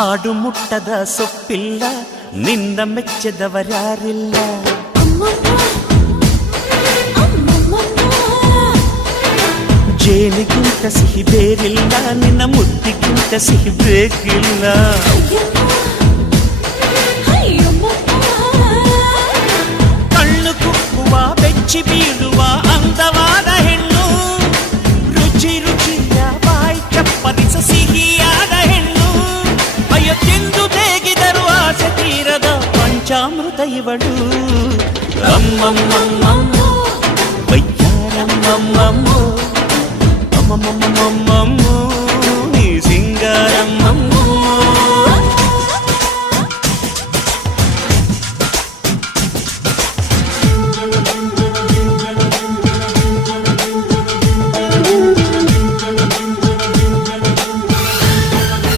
ಆಡು ಮುಟ್ಟದ ಸೊಪ್ಪಿಲ್ಲ ನಿನ್ನ ಮೆಚ್ಚದವರ್ಯಾರಿಲ್ಲ ಜೇನಿಗಿಂತ ಸಿಹಿ ಬೇರಿಲ್ಲ ನಿನ್ನ ಮುದ್ದಿಗಿಂತ ಸಿಹಿ ಬೇಕಿಲ್ಲ ಕಣ್ಣು ಕುಕ್ಕುವ ಬೆಚ್ಚಿ ಬೀಳುವ ಅಂದವಾದ ಹೆಣ್ಣು ರುಚಿ ರುಚಿಯ ಬಾಯಿ ಚಪ್ಪರಿಸ ಸಿಹಿಯಾದ ಹೆಣ್ಣು ಅಯ್ಯೋ ತಿಂದು ಬೇಗಿದರು ಆಸೆ ತೀರದ ಪಂಚಾಮೃತ ಇವಳು ಅಮ್ಮಮ್ಮಮ್ಮಮ್ಮ ವಯ್ಯಾರಮ್ಮಮ್ಮಮ್ಮ ಅಮ್ಮಮ್ಮಮ್ಮಮ್ಮಮ್ಮ ನೀ ಸಿಂಗಾರಮ್ಮ